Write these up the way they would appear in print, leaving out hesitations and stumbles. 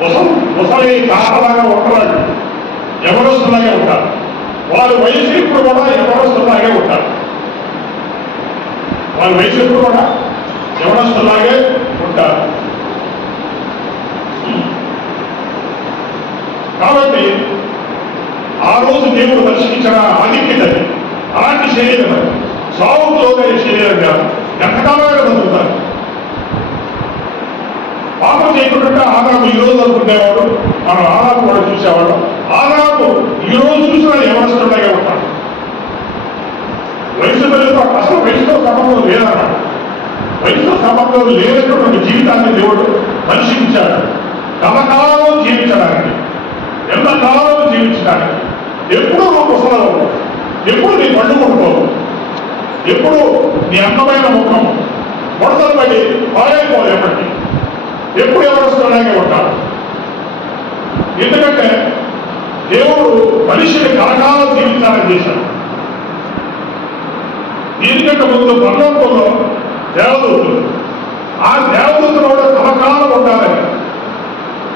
ముసలి తాతలాగా ఉంటారు, ఎవరొస్తున్నాగే ఉంటారు. వారి వయసు ఇప్పుడు కూడా ఎవరొస్తున్నాగే ఉంటారు. వారి వయసు ఇప్పుడు కూడా ఎవరొస్తున్నాగే ఉంటారు. కాబట్టి ఆ రోజు దేవుడు దర్శించిన ఆధిక్యతని అలాంటి శరీరం సాగుతోనే శరీరంగా ఎంతకాలంగా బతుకుతారు. పాపం చేయకుండా ఆదాము ఈ రోజు అనుకునేవాడు, మనం ఆదాము కూడా చూసేవాడు. ఆదాము ఈ రోజు చూసిన ఎవరొస్తున్నాగే ఉంటాడు. వయసు అసలు వయసుతో సంబంధం లేదన్నాడు. వయసుతో సంబంధం లేనటువంటి జీవితాన్ని దేవుడు మనిషికి ఇచ్చాడు. కలకాలం జీవించడానికి, ఎంతకాలం జీవించడానికి. ఎప్పుడు నువ్వు ముసలవు, ఎప్పుడు నీ పండు కొట్టుకోవు, ఎప్పుడు నీ అందమైన ముఖం ముడతలు పడి పాలైపోదు. ఎప్పుడు ఎవరొస్తున్నాగే ఉంటాడు. ఎందుకంటే దేవుడు మనిషిని కలకాలం జీవించాలని చేశాడు. దీనికంటే ముందు పరలోకంలో దేవదూతులు, ఆ దేవదూతులు కూడా కలకాలం ఉండాలని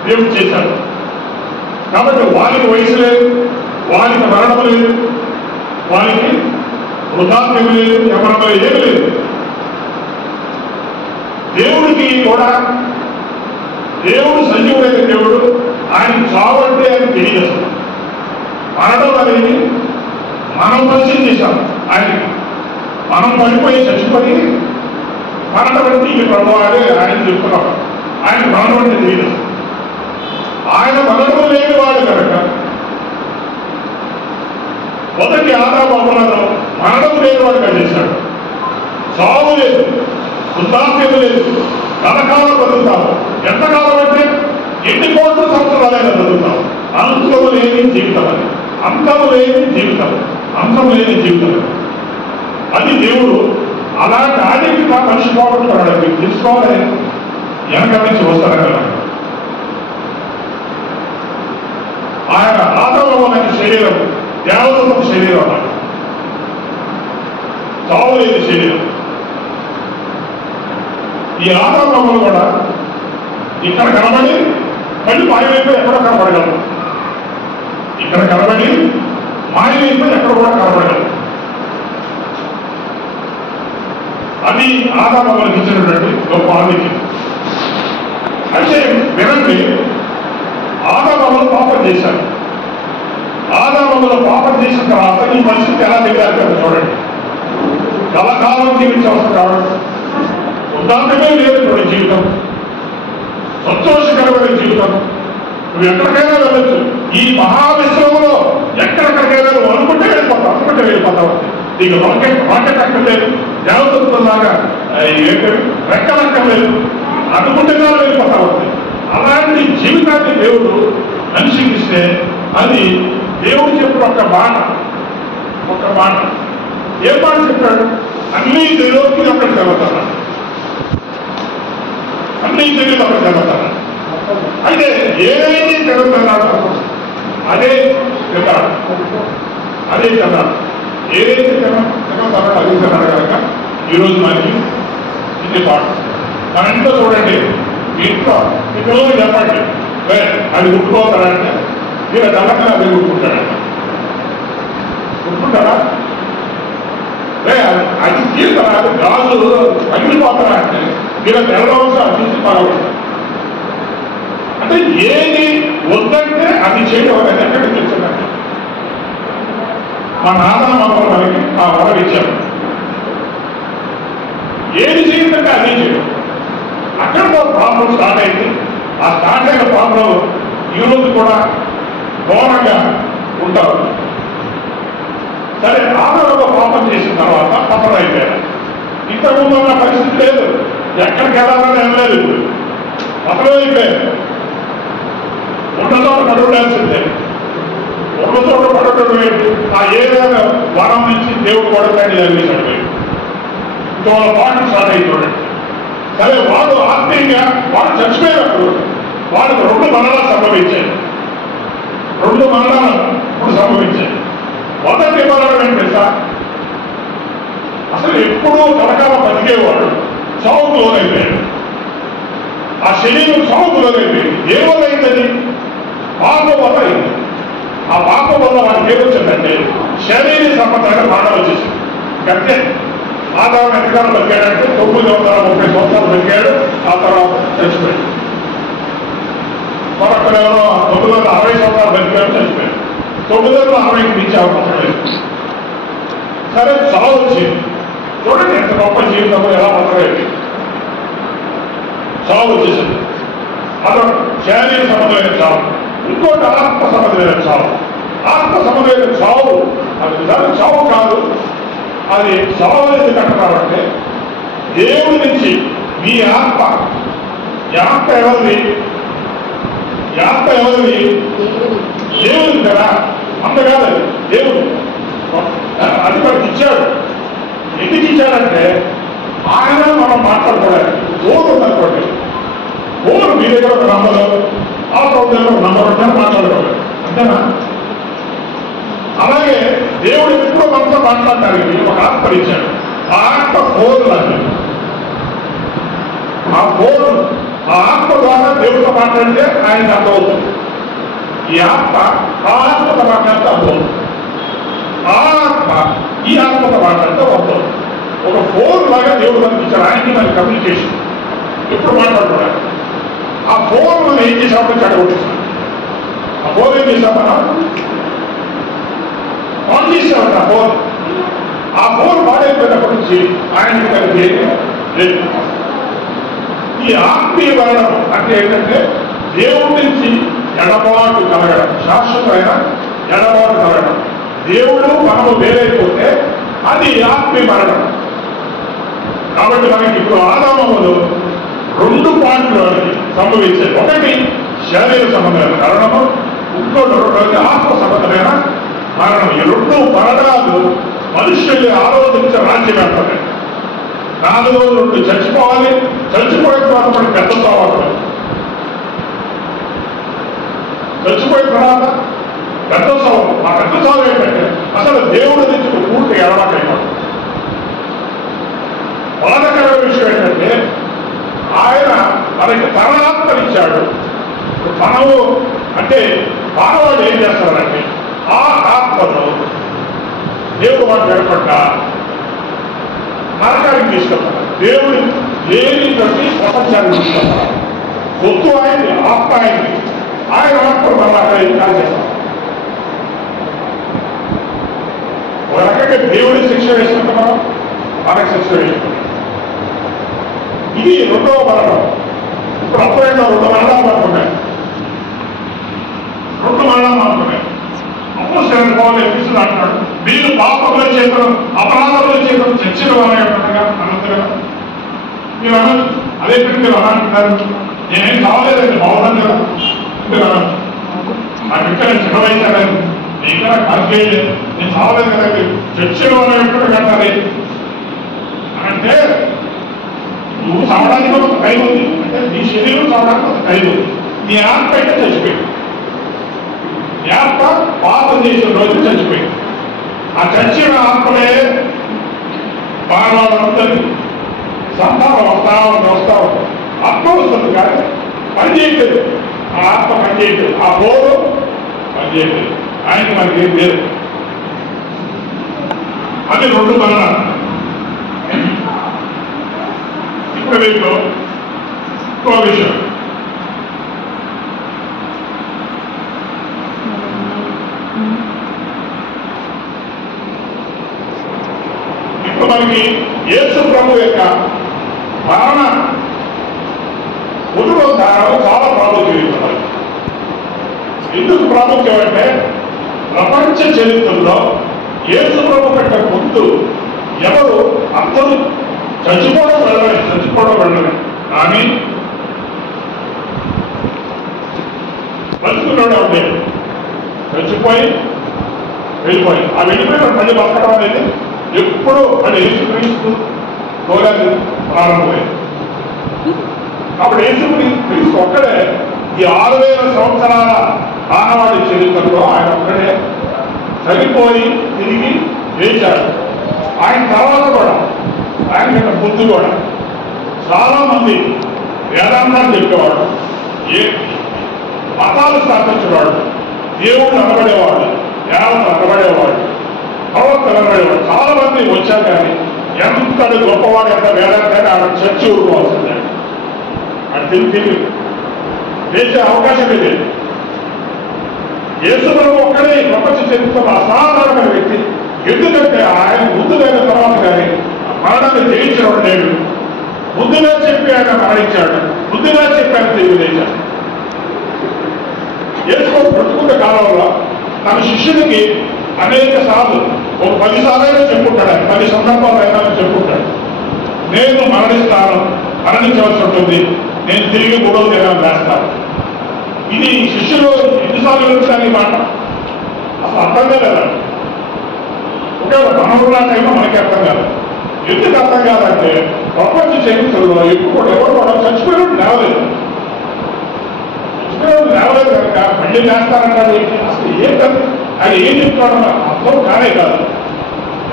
దేవుడు చేశాడు. కాబట్టి వారికి వయసు లేదు, వారికి మరణం లేదు, వారికి వృద్ధాప్యం లేదు, యమనం ఏమి లేదు. దేవుడికి కూడా దేవుడు సజీవుడైన దేవుడు, ఆయన చావు అంటే ఆయన తెలియజేస్తాడు. మరణం అనేది మనం పరిచయం చేశాం ఆయనకి. మనం పడిపోయి చచ్చిపోయి మరణం అంటే ఈ ప్రభావాలే ఆయన చెప్తున్నాం. ఆయన మరణం అంటే తెలియజేస్తాడు. ఆయన మరణం లేని వాడు కనుక మొదటి ఆదాబాబులలో మరణం లేని వాడుగా చేశాడు. చావు లేదు, వృద్ధాప్యం లేదు, కలకాలం బతుకుతాము. ఎంతకాలం అంటే ఎన్ని కోట్ల సంవత్సరాలైనా బతుకుతాం. అంతము లేని జీవితం అది, అంతము లేని జీవితం, అంతము లేని జీవితం. అది దేవుడు అలాంటి ఆధిక్యత మనిషి పోగొట్టుకున్నాడు. మీకు తెలుసుకోవాలి, వెనక నుంచి వస్తారా కదా. ఆయన ఆదాము శరీరం దేవదూతల శరీరం అన్నాడు, చావు లేని శరీరం. ఈ ఆదాము కూడా ఇక్కడ కనబడి మళ్ళీ మాయమైపోయి ఎక్కడో కనబడగలరు. ఇక్కడ కనబడి మాయమైపోయి ఎక్కడ కూడా కనబడగలరు. అది ఆదాములకు ఇచ్చినటువంటి గొప్ప ఆధిక్యం. అంటే వినండి, ఆదాములు పాపం చేశారు. ఆదాములు పాపం చేసిన తర్వాత ఈ మనిషికి ఎలా దిగారు చూడండి. కలకాలం జీవించవలసిన కావడం, ఉదాహరణమే లేనటువంటి జీవితం, సంతోషకరమైన జీవితం. నువ్వు ఎక్కడికైనా వెళ్ళొచ్చు. ఈ మహావిశ్వంలో ఎక్కడికైనా నువ్వు అనుకుంటే వెళ్ళిపోతావు. నీకు రాకెట్ అక్కర్లేదు, దేవతలాగా రెక్కలక్కర్లేదు, అనుకుంటే వెళ్ళిపోతావు. అలాంటి జీవితాన్ని దేవుడు మనిషికి ఇస్తే అది దేవుడు చెప్పిన ఒక మాట. ఏం మాట చెప్పాడు? అన్ని తెలియకి అక్కడికి వెళ్తాను, అన్ని తెలియదు అక్కడికి వెళ్తాను. అయితే ఏదైతే తిరుగుతున్నాడో అదే తిన్నాడు, అదే తిన్నాడు. ఏదైతే తిరుగుతున్నాడో అదే తిన్నాడు కనుక ఈరోజు మనకి ఇది పాట. మన ఇంట్లో చూడండి, ఇంట్లో మీ పిల్లలు చెప్పండి, అది ఉట్టుకోతాడంటే మీరు తలకన అది ఉట్టుకుంటాడంట. ఉట్టుకుంటారా? అది తీరుతారా? అది గాజు పగిలిపోతారా అంటే మీరు తెల్లవలసి అది చూసి పరవడు. అంటే ఏది వద్దంటే అది చేయడం అనేది ఎక్కడికి తెచ్చిందంటే మా నాన్న మాత్రం మనకి ఆ వరం ఇచ్చారు. ఏది చేయదంటే అదే చేయడం. అక్కడ ప్రాబ్లం స్టార్ట్ అయింది. ఆ స్టార్ట్ అయిన ప్రాబ్లం ఈరోజు కూడా ఘోరంగా ఉంటారు. సరే, ఆదాము పాపం చేసిన తర్వాత పతనం అయిపోయారు. ఇంతకుముందు ఉన్న పరిస్థితి లేదు, ఎక్కడికి వెళ్ళాలని వెళ్ళలేదు. పతనం అయిపోయారు. ఉన్న చోట పడవడాల్సిందే. ఉన్న చోట పడవడం ఏంటి? ఆ ఏదైనా వరం నుంచి దేవుడు కొడతాన్ని జరిగేసాడు. ఇంకా వాళ్ళ పాటలు స్టార్ట్ అయి చూడండి. సరే, వాడు ఆత్మీయంగా వాడు చచ్చిపోయినప్పుడు వాడికి 2 మరణాలు సంభవించాయి. 2 మరణాలు ఇప్పుడు సంభవించాయి. మొదటి మరణం ఏంటి సార్? అసలు ఎప్పుడూ కలకాలం బతికేవాడు చావుకు లోనైపోయాడు. ఆ శరీరం చావుకు లోనైపోయింది. ఏ వల్ల అయిందని పాపం వల్ల అయింది. ఆ పాపం వల్ల వాడికి ఏమొచ్చిందంటే శరీర సంబంధమైన మరణం వచ్చేసింది. అంటే ఆదాయం ఎంతకాలం బతికాడంటే 930 సంవత్సరాలు బతికాడు. ఆ తర్వాత చచ్చిపోయాడు. మరొకరేమో 960 సంవత్సరాలు బతికాడు, చచ్చిపోయాడు. 960కి మించి అవకాశం లేదు. సరే, చావు వచ్చింది. చూడండి ఎంత గొప్ప జీవితంలో ఎలా బతకలేదు. చావు వచ్చేసింది. అదొక శారీరక సంబంధమైన చావు. ఇంకోటి ఆత్మ సంబంధమైన చావు. ఆత్మ సంబంధమైన చావు అది నిజానికి చావు కాదు. అది చావు అనేది కట్టడాలంటే దేవుడి నుంచి మీ ఆత్మ, ఆత్మ ఎవరిది? ఆత్మ ఎవరిది? దేవుడి కదా. అంత కాదు, దేవుడు అది మనకి ఇచ్చాడు. ఎందుకు ఇచ్చాడంటే ఆయన మనం మాట్లాడుకోవడానికి. ఫోన్ ఉందనుకోండి, ఫోన్ మీ దగ్గర ఒక నంబరు, ఆ ఫోన్ దగ్గర ఒక నంబర్ ఉంటే మాట్లాడుకోవాలి, అంతేనా? అలాగే దేవుడు ఎప్పుడో మనతో మాట్లాడటానికి ఒక ఆత్మ ఇచ్చాడు. ఆ ఆత్మ ఫోన్ లాంటి. ఆ ఫోన్, ఆ ఆత్మ ద్వారా దేవుడితో మాట్లాడితే ఆయనకు అర్థమవుతుంది. ఈ ఆత్మ ఆ ఆత్మతో మాట్లాడితే అర్థమవుతుంది. ఆ ఆత్మ ఈ ఆత్మతో మాట్లాడితే అర్థం. ఒక ఫోన్ లాగా దేవుడు మనకి ఇచ్చాడు. ఆయనకి మనకి కమ్యూనికేషన్ ఎప్పుడు మాట్లాడుకోవాలి. ఆ ఫోన్ మనం ఏం చేసామని చెడగొట్టేసాం. ఆ ఫోన్ ఏం చేసామన్నా ఆన్ చేసామంట. ఆ ఫోన్ పాడైపోయినప్పటి నుంచి ఆయనకి మనకి లేదు. ఈ ఆత్మీయ మరణం అంటే ఏంటంటే దేవుడి నుంచి ఎడబాటు కలగడం, శాశ్వతమైన ఎడబాటు కలగడం. దేవుడు మనము వేరైపోతే అది ఆత్మీయ మరణం. కాబట్టి మనకి ఇప్పుడు ఆదామములో 2 పాయింట్లు సంభవించాయి. ఒకటి శారీర సంబంధమైన మరణము, ఇంకోటి ఆత్మ సంబంధమైన మరణం. ఈ 2 మరణాలు మనుష్యుల్ని ఆలోచించే రాజ్యం అంటారు. 4 రోజులు చచ్చిపోవాలి. చచ్చిపోయిన తర్వాత మనకి పెద్ద చావాలి. చచ్చిపోయిన తర్వాత పెద్ద చావు. ఆ పెద్ద చావు ఏంటంటే అసలు దేవుడి నుంచి పూర్తి ఎడబాటైపోతుంది. బాధకరమైన విషయం ఏంటంటే ఆయన మనకి తన ఆత్మనిచ్చాడు. మనము అంటే మానవాడు ఏం చేస్తారంటే ఆ ఆత్మను దేవుడు వాడు ఏర్పడ్డ నరకానికి తీసుకెళ్తారు. దేవుడు లేని ప్రతి ప్రపంచాన్ని తీసుకెళ్తారు. సొత్తు ఆయన్ని, ఆత్మ ఆయన్ని. ఆయన ఆత్మ మనం అక్కడ కాల్ చేస్తాం. ఒక రకంగా దేవుడి శిక్ష వేసుకుంటున్నాం, మనకు శిక్ష వేసుకుంటాం. ఇది 2వ మరణం. ఇప్పుడు అప్పుడైనా 2 మరణాలు అనుకున్నాయి. 2 మరణాలు అనుకున్నాయి. అపోస్తలుల పౌలు ఎఫెసీయులకు అంటాడు, మీరు పాపముల చేతను అపరాధముల చేతను చచ్చిన వారే అంటారుగా అనంతగా. మీరు అన్నారు అదే మీరు అనంటున్నారు. నేనేం కావలేదండి, బాగున్నాను కదా. మీరు అన్నారు ఆ బిడ్డ చిన్నవైందని ఇంకా కాల్చేయలేదు, నేను చావలేదు కదండి, చచ్చిన వారు ఎప్పుడు అంటారు. అంటే నువ్వు చావడానికి ఒక టైం ఉంది. అంటే నీ శరీరం చావడానికి ఒక టైం ఉంది. నీ ఆత్మ అయితే చచ్చిపోయింది. నీ ఆత్మ పాపం చేసిన రోజు చచ్చిపోయింది. ఆ చచ్చిన ఆత్మలే బాణాలందరి సంతానం వస్తా ఉంటాం. ఆత్మ వస్తుంది కానీ పని చేయట్లేదు. ఆ ఆత్మ పని చేయట్లేదు. ఆ బోరు పని చేయట్లేదు. ఆయనకి మనకి ఏం లేదు. అది 2 మరణాలు. ఇప్పుడు వీటిలో ఇంకో విషయం, ఇప్పుడు మనకి యేసు ప్రభు యొక్క మరణ పునరుద్ధానం చాలా ప్రాముఖ్యత. ఎందుకు ప్రాముఖ్యం అంటే ప్రపంచ చరిత్రలో యేసు ప్రభు కంటే ముందు ఎవరు అందరూ చచ్చిపోవడం వెళ్ళలేదు. కానీ బతుకున్నాడు ఉండేది. చచ్చిపోయి వెళ్ళిపోయి ఆ వెళ్ళిపోయిన మళ్ళీ బతకడం అనేది ఎప్పుడూ మళ్ళీ యేసుక్రీస్తు కోరాలి ప్రారంభమైంది. అప్పుడు యేసుక్రీస్తు ఒక్కడే ఈ 6000 సంవత్సరాల మానవాళి చరిత్రలో ఆయన ఒక్కడే చనిపోయి తిరిగి లేచాడు. ఆయన తర్వాత కూడా, ఆయన కంటే ముందు కూడా చాలా మంది వేదాంతాలు చెప్పేవాడు. మత ధర్మాలు స్థాపించేవాడు, దేవుడు అనబడేవాడు, దేవతలు అనబడేవాడు, భగవంతుడు అనబడేవాడు. చాలా మంది వచ్చారు కానీ ఎంతటి గొప్పవాడు, ఎంత వేదంటే ఆడ చర్చి ఊరుకోవాల్సిందే. అది తిరిగి చేసే అవకాశమే లేదు. యేసుప్రభు ఒక్కడే ప్రపంచ చరిత్రలో అసాధారణమైన వ్యక్తి. ఎందుకంటే ఆయన ముందులైన తర్వాత కానీ మరణాన్ని జయించడం లేదు. ముందుగా చెప్పి ఆయన మరణించాడు, ముందుగా చెప్పి ఆయన తిరిగి లేచాడు. యేసు బ్రతుకున్న కాలంలో తన శిష్యుడికి అనేక సార్లు ఒక 10 సార్లు చెప్పుకుంటాడు, 10 సందర్భాలు అయినా చెప్పుకుంటాడు, నేను మరణిస్తాను, మరణించవలసి ఉంటుంది, నేను తిరిగి 3వ దినాన్ని వేస్తాను. ఇది శిష్యులు ఎన్నిసార్లు వెళ్తాను ఈ మాట అసలు అర్థం కాదు. ఒకవేళ మనవుల టైంలో మనకి అర్థం కాదు. ఎందుకు అర్థం కాదంటే ప్రపంచ చరిత్రలో ఎప్పుడు కూడా ఎవరు కూడా చచ్చిపోయినట్టు లేవలేదు. లేవలేదు కనుక మళ్ళీ వేస్తారంటారు. అసలు అది ఏం చెప్తాడో అర్థం కానే కాదు.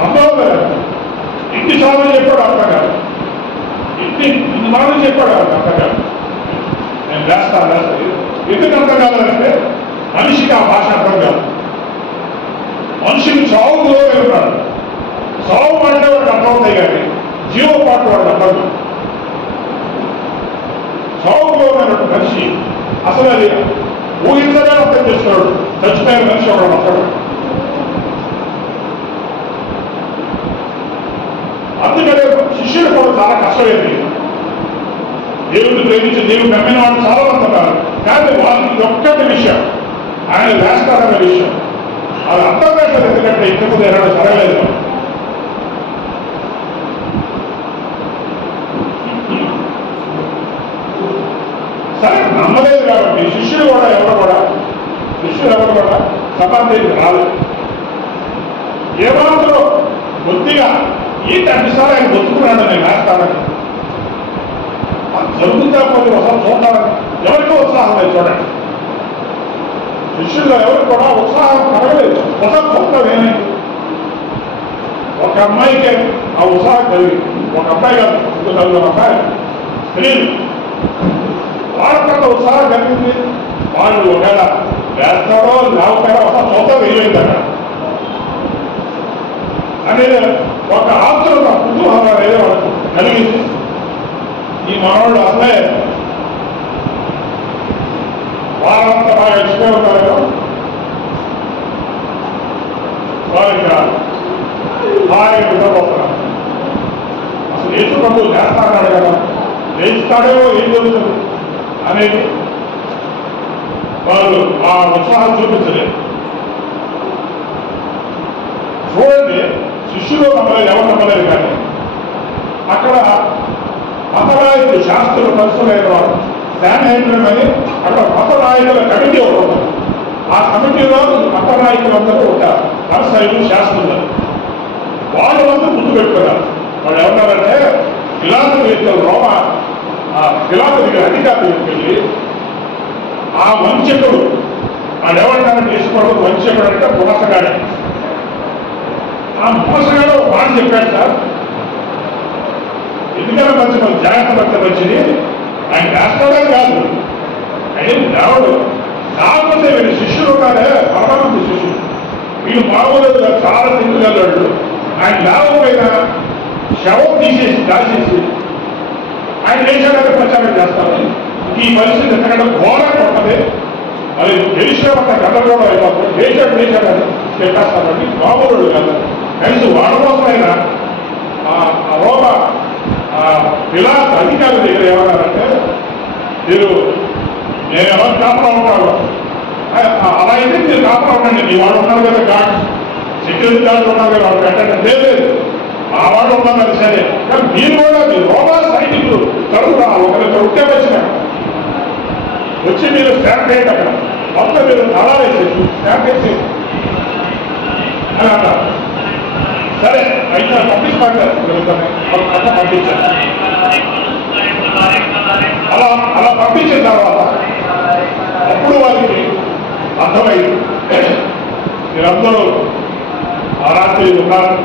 అర్థం కాదు. ఎన్నిసార్లు చెప్పాడు అర్థం కాదు, ఇన్ని మార్లు చెప్పాడు అర్థం కాదు. నేను వేస్తాను. ఎందుకు అర్థం కాదంటే మనిషికి ఆ భాష అర్థం కాదు. మనుషులు చావులో వెళ్తాడు. చావు అంటే వాడికి అర్థం అవుతాయి కానీ జీవపాటు వాడికి అర్థం కాదు. చావులో ఉన్నటువంటి మనిషి అసలు అది ఊహించగా అర్థం చేస్తాడు. చచ్చిపోయిన మనిషి ఒకడు అర్థం. అందుకనే శిష్యులు కూడా చాలా కష్టమైంది. దేవుడిని ప్రేమించి దేవుడు నమ్మిన వాళ్ళు చాలా మంది ఉన్నారు. కానీ వాళ్ళకి ఒక్కటి విషయం, ఆయన వేస్తాడన్న విషయం అది అర్థం కాదు. ఎందుకంటే ఇంతకుముందు ఎన్నడూ జరగలేదు. సరే నమ్మలేదు కాబట్టి శిష్యులు ఎవరు కూడా సమాధికి రాలేదు. ఏమాత్రం కొద్దిగా ఏంటి అన్నిసార్లు ఆయన బతుకున్నాడు, నేను వేస్తానని అది జరుగుతా కొద్ది ఒకసారి చూడాలని ఎవరికో ఉత్సాహం లేదు. చూడండి, శిష్యుల్లో ఎవరు కూడా ఉత్సాహం కలగలేదు. ఒకసారి చూద్దాం ఏమైంది. ఒక అమ్మాయికి ఆ ఉత్సాహం కలిగింది. ఒక అబ్బాయి కాదు, 9 అబ్బాయి స్త్రీలు వాళ్ళకంత ఉత్సాహం కలిగింది. వాళ్ళు ఒకవేళ వేస్తాడో లేకపోయినా ఒకసారి చూద్దాం వేయలేదు అక్కడ అనేది ఒక ఆతురత, కుతూహలం అనేది వాళ్ళకు కలిగింది. ఈ మనవాళ్ళు అసలే వాళ్ళంతా బాగా ఇష్టమే ఉంటారు. వారికి బాగా నిద్రపోతున్నారు. అసలు యేసు ప్రభు చేస్తాడు కదా, వేస్తాడేమో ఏం జరుగుతుంది అనేది వాళ్ళు ఆ ఉత్సాహం చూపించలేదు. చూడండి, శిష్యులు నమ్మలేదు, ఎవరు నమ్మలేదు. కానీ అక్కడ మతనాయకులు, శాస్త్రులు పరిస్థితులైన వాడు శానహేంద్రం అని అక్కడ మతనాయకుల కమిటీ ఒకటి ఉంది. ఆ కమిటీలో మతనాయకులందరూ ఒక పరిస్థితులు, శాస్త్రులు వాళ్ళు ముందు పెట్టుకున్నారు. వాళ్ళు ఏమన్నారంటే పిలాతు వ్యక్తులు పిలాతు దగ్గర అధికారులు వెళ్ళి ఆ వంచకుడు వాళ్ళు ఏమంటారని తీసుకోవడం, వంచకుడు అంటే మోసగాడే. ఆ మోసగాడు మాట చెప్పాడు, సార్ ఎందుకన్నా మంచి జాగ్రత్త పడితే మంచిది, ఆయన వేస్తాడని కాదు, ఆయన దేవుడు. కాకపోతే వీళ్ళు శిష్యులు ఉన్నారే, పరమానంద శిష్యులు, వీళ్ళు మామూలుగా చాలా తిరుగుగలడు. ఆయన లేకపోయినా శవం తీసేసి దాచేసి ఆయన దేశానికి ప్రచారం చేస్తారు. ఈ పరిస్థితి ఎందుకంటే ఘోరంగా ఉంటుంది. అది తెలిసినంత గందరగోళం అయిపోతుంది. దేశాన్ని చెప్పేస్తారండి. మామూలు కాదు. కనీసం వాడమోసమైనా రోమ పిలాతు అధికారుల దగ్గర ఏమన్నారంటే, నేను ఎవరు కాపలా ఉంటాను, అలా అయితే మీరు కాపలా ఉండండి, మీ వాడు ఉన్నారు కదా, గార్డ్ సెక్యూరిటీ గార్డు ఉన్నారు కదా, వాడు పెట్టండి. లేదు, ఆ వాడు ఉన్నారు సరే, కానీ మీరు కూడా మీరు రోమా సైనికులు చదువురా, ఒకరిద్దరు ఉంటే వచ్చి మీరు స్టాంప్ చేయండి. అక్కడ మొత్తం మీరు అలా వేసేసి స్టాంప్ వేసి అని అంటారు. సరే అయితే పంపిస్తాను, పంపించారు. అలా పంపించిన తర్వాత అప్పుడు వారికి అర్థమైంది, మీరందరూ ఆ రాత్రి ఉన్నారు,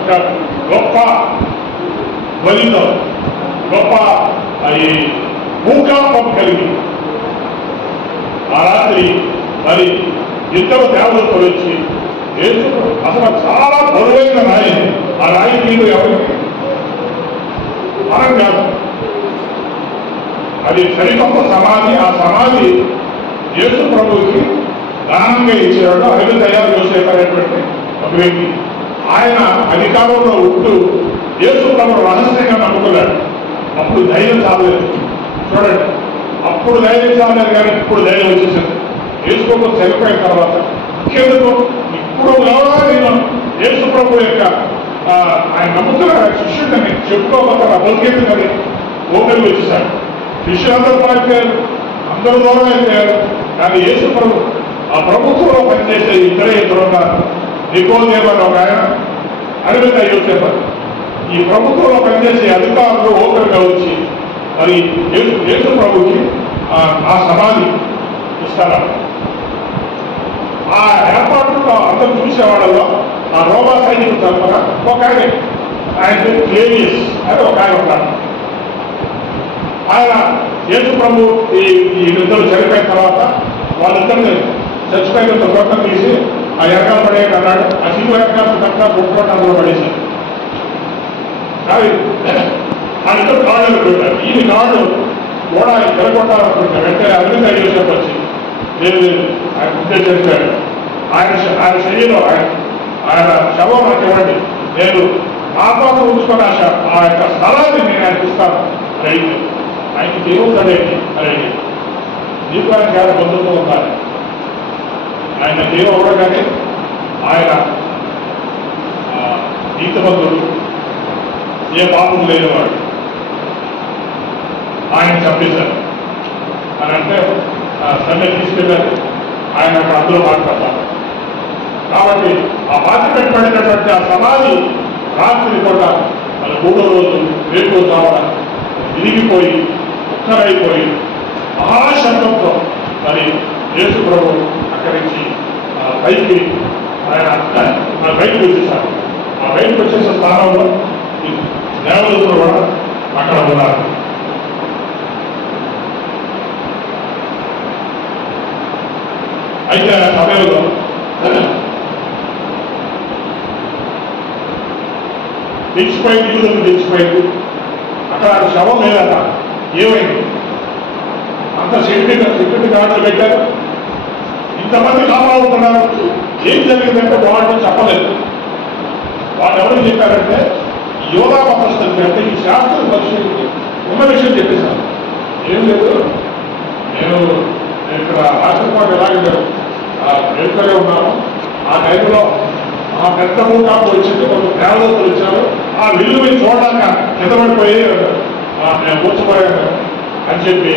ఒక గొప్ప బలితో గొప్ప అది భూకంపం కలిగి ఆ రాత్రి మరి ఇద్దరు దేవతలు వచ్చి యేసు అసలు చాలా బరువైన రాయి, ఆ రాయి నీళ్ళు ఎవరికి మనం కాదు, అది సరికొత్త సమాధి. ఆ సమాధి యేసు ప్రభువుకి దానంగా ఇచ్చేవాడు అరవిందయ్య యోసేపు అనేటువంటి ఒక వ్యక్తి. ఆయన అధికారంలో ఉంటూ యేసు ప్రభు రహస్యంగా నమ్ముకున్నాడు. అప్పుడు ధైర్యం చాలలేదు. చూడండి, అప్పుడు ధైర్యం చాలేదు కానీ ఇప్పుడు ధైర్యం వచ్చేసింది. యేసు ప్రభు చనిపోయిన తర్వాత ఇంకెందుకు ఇప్పుడు ఎవరో నేను యేసు ప్రభు యొక్క ఆయన నమ్ముతున్న శిష్యుడిని చెప్పుకోకపోతే బతికేందుకని ఓపెన్ వచ్చేసాడు. శిష్యులందరూ పారిపోయారు, అందరూ దూరం అయిపోయారు. కానీ యేసు ప్రభు ఆ ప్రభుత్వంలో పనిచేసే ఇద్దరు ఉన్నారు. నికోదేమని ఒక ఆయన, అరవిందయ్య యోసేపు. ఈ ప్రభుత్వంలో పనిచేసే అధికారులు ఓపెన్గా వచ్చి మరి యేసు ప్రభుకి ఆ సమాధి ఇస్తారు. ఆ ఏర్పాటులో అందరూ చూసేవాళ్ళలో ఆ రోమా సైనికుల తరఫున ఒక ఆయన క్లేవియస్ అని ఒక ఆయన ఉంటారు. ఆయన యేసు ప్రభు ఈ ఇద్దరు చనిపోయిన తర్వాత వాళ్ళిద్దరిని చచ్చిపోయిన గొప్ప తీసి ఆ ఎరకాలు పడేయండి అన్నాడు. ఆ సిలువ ఎరకాలు తక్కువ గుర్తుపట్టి అందులో పడేశారు. కానీ వాళ్ళిద్దరు కాళ్ళు పెట్టారు. ఈ కాళ్ళు కూడా తిరగొట్టాలనుకుంటారు. అంటే అరవిందయ్య యోసేపు వచ్చి లేదు ఆయన ముందే చనిపోయాడు, ఆయన శరీరం ఆయన శవం నాకు ఇవ్వండి, నేను నా కోసం ఉంచుకొని ఆ యొక్క స్థలాన్ని నేను ఆయనకి ఇస్తాను అని అడిగి ఆయనకి దేవుడేంటి అని అడిగి నీకు ఆయన చాలా బంధుత్వం ఉండాలి. ఆయన దేవుడు అవ్వగానే ఆయన నీతిమంతుడు, ఏ పాపం లేనివాడు, ఆయన చంపేశారు అని అంటే సండే తీసుకెళ్ళారు. ఆయన అక్కడ అందులో మాట్లాడతారు. కాబట్టి ఆ బాధ్యత పెట్టబడినటువంటి ఆ సమాధి రాత్రి కూడా మన 3వ రోజు రేపు కావాల విరిగిపోయి ఉక్కరైపోయి మహాశబ్దంతో మరి యేసు ప్రభు అక్కడి నుంచి పైకి ఆయన బయటకు వచ్చేసారు. ఆ బయటకు వచ్చేసే స్థానంలో దేవదూతలు కూడా అక్కడ ఉన్నారు. అయితే ఆ సమయంలో తెచ్చిపోయింది, యూదులు తెచ్చిపోయింది. అక్కడ శవం లేదట. ఏమైంది? అంత సెక్యూరిటీ గార్డులు పెట్టారు, ఇంతమంది కాపాడుతున్నారు. ఏం జరిగిందంటే వాళ్ళు చెప్పలేదు. వాళ్ళు ఎవరు చెప్పారంటే యోగా మతస్థులకి, అంటే ఈ శాస్త్ర పరిశీలికి ఉన్న విషయం చెప్పేశారు. ఏం లేదు, నేను ఇక్కడ రాష్ట్రపాటు ఎలాగే వెళ్తూనే ఉన్నాను. ఆ టైంలో ఆ పెద్ద భూకాంపు వచ్చింది, కొంత దేవదూతలు వచ్చారు. ఆ విల్లు మీద చూడడాక కిందపడిపోయి నేను కూర్చోపోయాను అని చెప్పి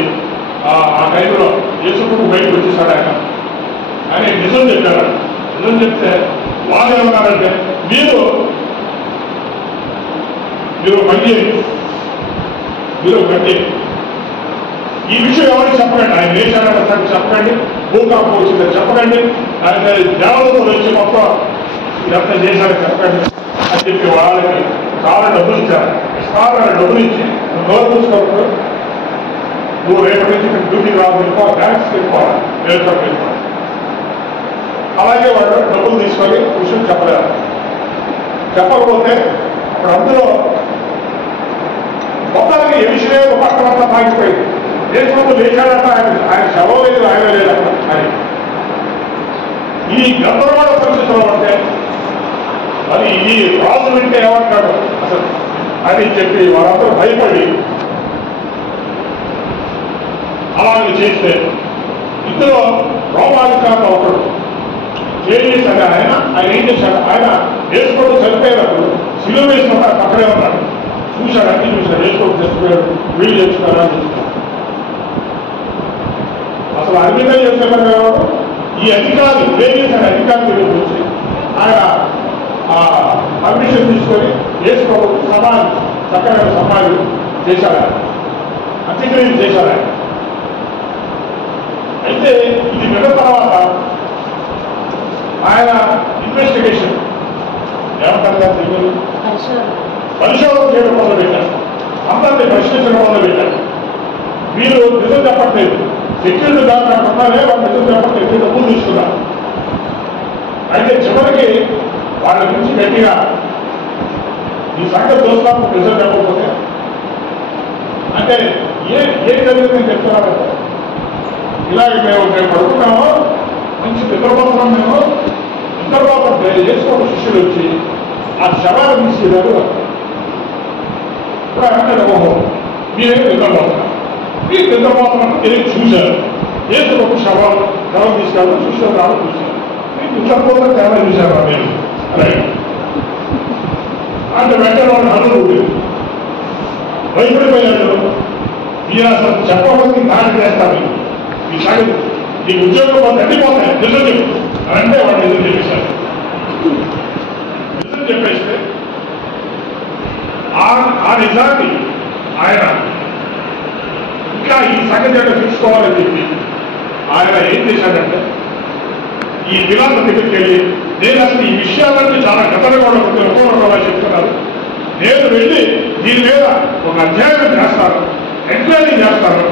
ఆ టైంలో యేసుప్రభు బయటకు వచ్చేసాడు ఆయన అని నిజం చెప్పారు. నిజం చెప్తే వాళ్ళు ఏమన్నారంటే మీరు మళ్ళీ ఈ విషయం ఎవరికి చెప్పకండి, ఆయన వేశాడని చెప్పకండి, భూకాంపు వచ్చిందని చెప్పకండి, ఆయన దేవదూతలు వచ్చి మొత్తం ఇదంతా చేశారని చెప్పండి అని చెప్పి వాళ్ళకి చాలా డబ్బులు ఇచ్చారు. ఇస్తారని డబ్బులు ఇచ్చి నోరు చూసుకోవచ్చు, నువ్వు రేపటి నుంచి డ్యూటీకి రావాలనుకో, బ్యాంక్స్కి వెళ్ళిపోవాలి, రేపటికి వెళ్ళిపోవాలి. అలాగే వాళ్ళు డబ్బులు తీసుకొని విషయం చెప్పలేరు. చెప్పకపోతే అప్పుడు అందులో మొత్తానికి ఏ విషయం పక్కనంతా తాగిపోయింది. దేశంలో లేచాడట, ఆయన శవం లేదు, ఆయన లేదట అని. ఈ గందరగోళ పరిస్థితుల్లో ఉంటే మరి ఈ రాజు వింటే ఏమంటాడు అసలు అని చెప్పి వాళ్ళందరూ భయపడి అలాగే చేస్తే ఇందులో రోమాధికారులు ఒకడు చేసేసాడు. ఆయన ఏం చేశాడు, ఆయన వేసుకోవడం చనిపోయినప్పుడు శిలువ వేసిన పక్కనే ఉన్నాడు. చూశాడు, అన్ని చూశాడు, వేసుకోవడం చచ్చిపోయాడు, వీళ్ళు తెచ్చుకున్నారా చూసుకున్నాడు. అసలు అన్నింటినీ చేసేవాడు ఈ అధికారి వేసేసాడు. అధికారి దగ్గరికి వచ్చి ఆయన పర్మిషన్ తీసుకొని వేసుకోవడం సమాధి చక్కగా సమాధి చేశాడు, అంత్యక్రియలు చేశాడు ఆయన. అయితే ఇది విన్న తర్వాత ఆయన ఇన్వెస్టిగేషన్ ఏమంటారు, పరిశోధన చేయడం మొదలు పెట్టారు. అందరినీ ప్రశ్నించడం మొదలు పెట్టారు. మీరు నిజం చెప్పట్లేదు, సెక్యూరిటీ గార్డ్ అక్కడ ఉన్నారే వాళ్ళు నిజం చెప్పండి ఎక్కువ డబ్బులు తీసుకున్నారు. అయితే చివరికి వాళ్ళ నుంచి గట్టిగా ఈ సంగతి చూస్తాము నిజం చెప్పకపోతే అంటే ఏం జరిగిందని చెప్తున్నారంటే ఇలాగ మేము పడుకున్నాము మంచి నిద్రపోతున్నాం మేము నిద్రపోతుంటే చేసుకోవడం శిష్యులు వచ్చి ఆ శవాలు తీసేదారు. ఇప్పుడు అంటే ఓహో మీరేం నిద్రపోతున్నారు మీరు నిద్రపోతున్నప్పుడు మీరు చూశారు ఏదో ఒక శవం తీసుకెళ్ళడం శిష్యులు రావడం చూశారు మీరు నిద్రపోతే తేడా చూశారు నేను అలాగే అంటే వెంటనే వాళ్ళు హనుడు భయపడిపోయాడు. మీరు అసలు చెప్పకపోతే దాడి చేస్తారు ఈ సంగతి ఈ ఉద్యోగం పోతే అడ్డిపోతాయి నిజం చెప్పు అంటే వాళ్ళు నిజం చెప్పేశారు. నిజం చెప్పేస్తే ఆ నిజాన్ని ఆయన ఇంకా ఈ సంగతి అంటే చూసుకోవాలని చెప్పి ఆయన ఏం చేశాడంటే ఈ విలాస దగ్గరికి వెళ్ళి నేను అసలు ఈ విషయాలన్నీ చాలా గతరగోడ ఉపయోగపడాలని చెప్తున్నారు. నేను వెళ్ళి దీని మీద ఒక అధ్యయనం చేస్తాను ఎంక్వైరీ చేస్తాను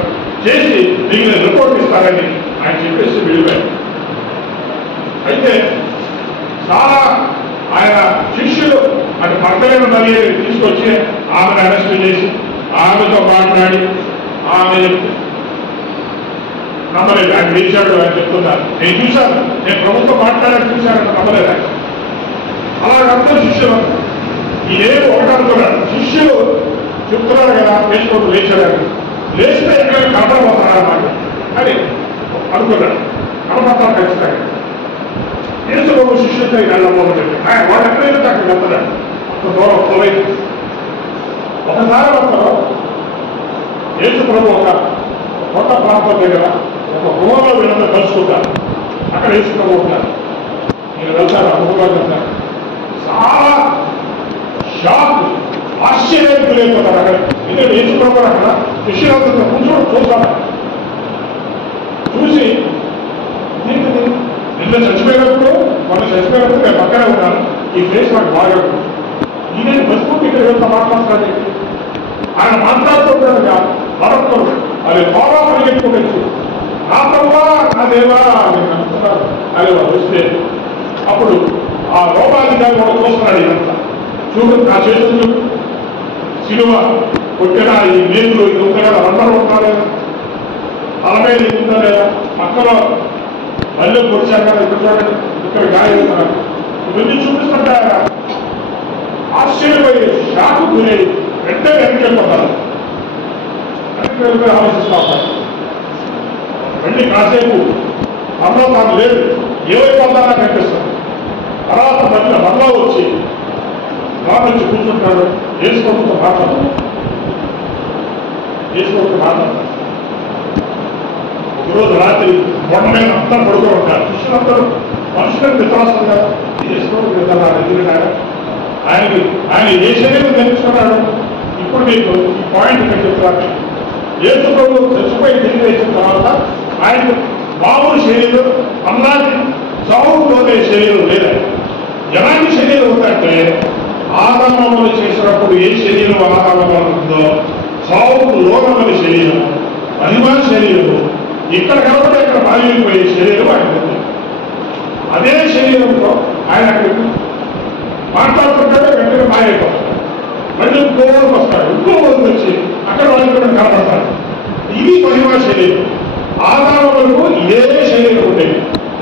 చేసి మీకు రిపోర్ట్ ఇస్తారని ఆయన చెప్పేసి వెళ్ళిపోయారు. అయితే చాలా ఆయన శిష్యులు అటు పక్కన మరియు తీసుకొచ్చి ఆమెను అరెస్ట్ చేసి ఆమెతో మాట్లాడి ఆమె నమ్మలేదు ఆయన లేచాడు అని చెప్తున్నారు. నేను చూశాను నేను ప్రభుత్వం మాట్లాడాలని చూశాను నమ్మలేదు ఆయన. అలాగంతా శిష్యులు ఇదేమో ఒకటనుకున్నాడు శిష్యులు చెప్తున్నారు కదా వేసుకోవడం లేచాడని లేస్తే ఎక్కడ కనపడబోతారా నాకు అని అనుకున్నాడు. కనపడతాను ఖచ్చితంగా యేసుప్రభు శిష్యులతో వెళ్ళబోతుంది వాడు ఎక్కడైతే అక్కడ వెళ్తున్నాడు అంత దూరం పోలేదు. ఒకసారి వస్తారు యేసుప్రభు ఒక కొత్త ప్రాంతం దగ్గర ఒక గుహలో వీళ్ళంతా కలుసుకుంటారు. అక్కడ యేసుప్రభు ఉంటారు. మీరు వెళ్తారు ఆ గుహలో వెళ్తారు. చాలా షాక్ ఆశ్చర్యానికి లేకపోతారు అక్కడ. ఎందుకంటే యేసుప్రభు అక్కడ శిష్యులంతా కూర్చోవడం చూస్తాను చూసి నిన్న చచ్చిపోయినప్పుడు మనం చచ్చిపోయినప్పుడు నేను పక్కనే ఉన్నాను ఈ ఫేస్ నాకు బాగా ఈయన బతుకుంటే ఇక్కడ వెళ్తా మాట్లాడుతాడు. ఆయన మాట్లాడుతుంటాడు భరత్తో అది బాగా పరిగెత్తుకోవచ్చు నా ప్రభా నా దేవా నేను నమ్ముతున్నాను అది వస్తే అప్పుడు ఆ రోగాధికారి కూడా చూస్తున్నాడు. ఇదంతా చూడు నా చేతులు సిలువ కొట్టిన ఈ మేకులు ఇది ఉంది కదా అందరూ ఉంటారు తల మీద ఇది ఉందా లేదా పక్కలో మళ్ళీ పొడిచారు కదా ఇక్కడ చూడండి ఇక్కడ గాలి ఇవన్నీ చూపిస్తుంటే ఆశ్చర్యపోయి షాకు గురి వెంటనే వెనకెళ్ళిపోతారు. వెనకెళ్ళిపోయి ఆలోచిస్తూ ఉంటారు. మళ్ళీ కాసేపు మనలో తాను లేదు ఏమైపోతానా కనిపిస్తుంది. తర్వాత మళ్ళీ మనలో వచ్చి లోపల వచ్చి కూర్చుంటాడు. వేసుకోవడంతో మాట్లాడతాడు. ఒకరోజు రాత్రి కొండ మీద అంతా పడుతూ ఉంటారు. శిష్యులందరూ మనుషులకు విశ్వాసం కదా చేసుకోవడం ఆయన ఏ శరీరం తెలుసుకున్నాడు. ఇప్పుడు మీకు ఈ పాయింట్ ఇక్కడ చెప్తాను. యేసుప్రభు చచ్చిపోయి తిరిగి వేసిన తర్వాత ఆయన మామూలు శరీరం అన్నాటి చావులోనే శరీరం లేదా ఎలాంటి శరీరం ఉందంటే ఆదామములు చేసినప్పుడు ఏ శరీరం ఆదామం ఉందో చావుకు లోనమైన శరీరం మహిమా శరీరం ఇక్కడ కాబట్టి ఇక్కడ మారిపోయే శరీరం ఆయన ఉంది. అదే శరీరంతో ఆయన మాట్లాడుతుంటే వెంటనే మాయైపోతాడు. మళ్ళీ ఇంకో వస్తాడు ఇంకో రోజు వచ్చి అక్కడ వాళ్ళకి కనపడతాడు. ఇది మహిమా శరీరం. ఆదామములకు ఇదే శరీరం ఉండేది.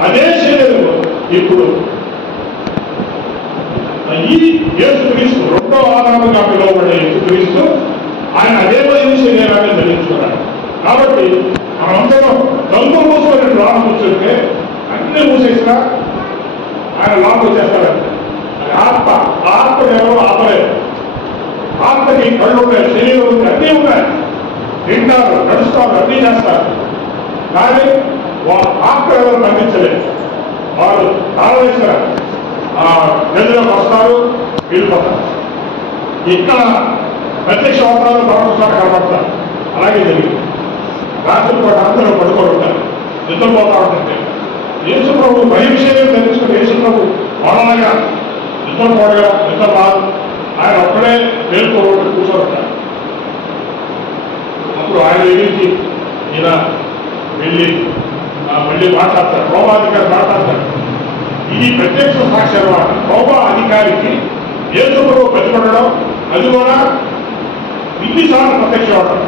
అదే శరీరం ఇప్పుడు ఈ యేసుక్రీస్తు రెండో ఆదాముగా పిలువబడే యేసుక్రీస్తు ఆయన అదే మహిమ శరీరాన్ని ధరించుకున్నాడు. కాబట్టి మనమందరం కళ్ళు మూసుకొని లోపల కూర్చుంటే అన్ని మూసేసినా ఆయన లోపల వచ్చేస్తాడంటే అది ఆత్మ. ఆత్మ ఎవరో ఆపలేదు. ఆత్మకి కళ్ళు ఉన్నాయి, శరీరం ఉంది, అన్నీ ఉన్నాయి. తింటారు, నడుస్తారు, అన్నీ చేస్తారు. కానీ ఆత్మ ఎవరు బంధించలేదు. వారు కాళేశ్వర గదిలోకి వస్తారు, వెళ్ళిపోతారు. ఇక్కడ ప్రత్యక్ష అవతారాలు మరొకసారి కనపడతారు. అలాగే జరిగింది. రాత్రి కూడా అందరూ పడుకొని ఉంటారు, నిద్రపోతా ఉంటుంటే యేసుప్రభు మహిమ శరీరం తెలుసుకుని యేసుప్రభు వాళ్ళగా నిద్రపోడగా నిద్ర రాదు. ఆయన ఒక్కడే మేల్కోవడం కూర్చోంటారు. అప్పుడు ఆయన ఎగిరికి ఈయన వెళ్ళి మళ్ళీ మాట్లాడతారు, రోమా అధికారి మాట్లాడతారు. ఇది ప్రత్యక్ష సాక్షి అన్నమాట. రోమా అధికారికి యేసు ప్రభువు బతిపడడం, అది కూడా ఇన్నిసార్లు ప్రత్యక్షం అవడం.